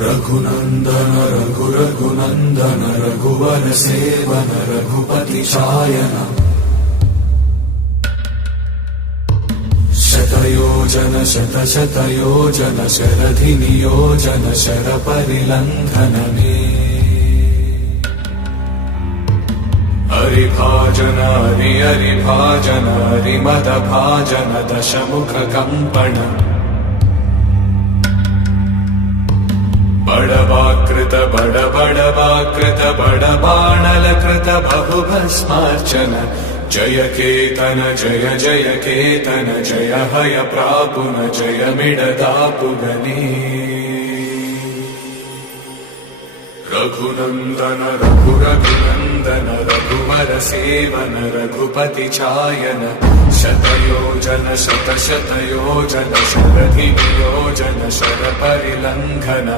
रघुनन्दन रघुनन्दन रघुवर seven Raghupati चायन शतयोजन शतशतयोजन शरधि नियोजन शरपरिलङ्घन मे हरिभाजन हरिभाजन हरिमदभाजन दशमुख कम्पण बड़वाकृत बड़वाकृत बड़बाणलकृत बहुभस्मार्चन जय केतन जय जय केतन जय हय प्रापुन जय मिडदापुगनी रघुनन्दन रघुनन्दन रघुवर सेवन रघुपति चायन शतयोजन शतशतयोजन शरधि नियोजन शरपरिलङ्घन